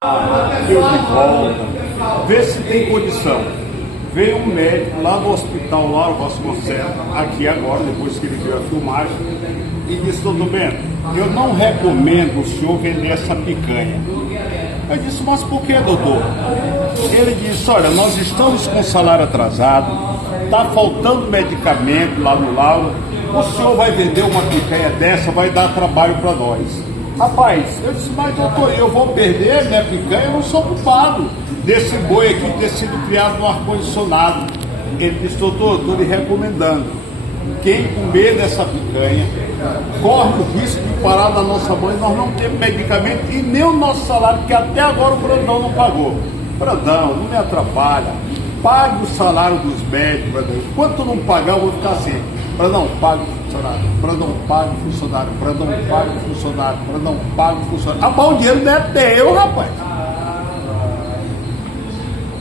Eu de volta, vê se tem condição. Veio um médico lá do hospital Lauro Vasconcelos, aqui agora, depois que ele viu a filmagem, e disse: doutor Bento, eu não recomendo o senhor vender essa picanha. Eu disse: mas por que, doutor? Ele disse: olha, nós estamos com salário atrasado, está faltando medicamento lá no Lauro, o senhor vai vender uma picanha dessa, vai dar trabalho para nós. Rapaz, eu disse: mas doutor, eu vou perder minha picanha, eu não sou culpado desse boi aqui ter sido criado no ar-condicionado. Ele disse: doutor, estou lhe recomendando, quem comer dessa picanha corre o risco de parar na nossa mãe, nós não temos medicamento e nem o nosso salário, que até agora o Brandão não pagou. Brandão, não me atrapalha, pague o salário dos médicos, Brandão. Enquanto não pagar, eu vou ficar assim: Brandão, pague o funcionário, Brandão, pague o funcionário, Brandão, pague o funcionário, Brandão, pague o funcionário. Ah, mas o dinheiro não é teu, rapaz.